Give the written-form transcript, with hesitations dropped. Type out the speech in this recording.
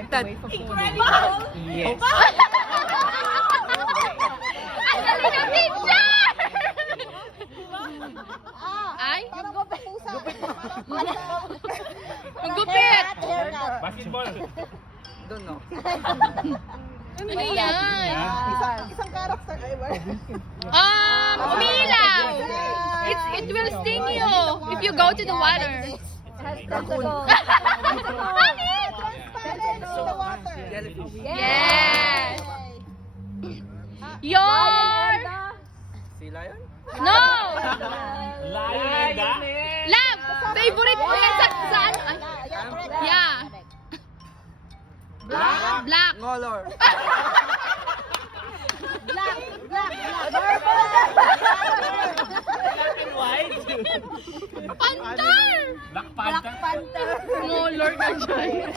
Baliktad. Yes. Ang galing ng teacher! Ay? Ang gupit! Basketball. Don't know. Ano yan? Isang character. Umiilaw! It will sting you if you go to the water. Bakit? Transparent in the water. Jellyfish. Yes! Your... Sea lion? No! Lion da? Love! Favorite mo yan sa ano? Ay, yeah. Black. Ngolor. Black and white. Panther! Black Panther. Oh, Lord na dyan.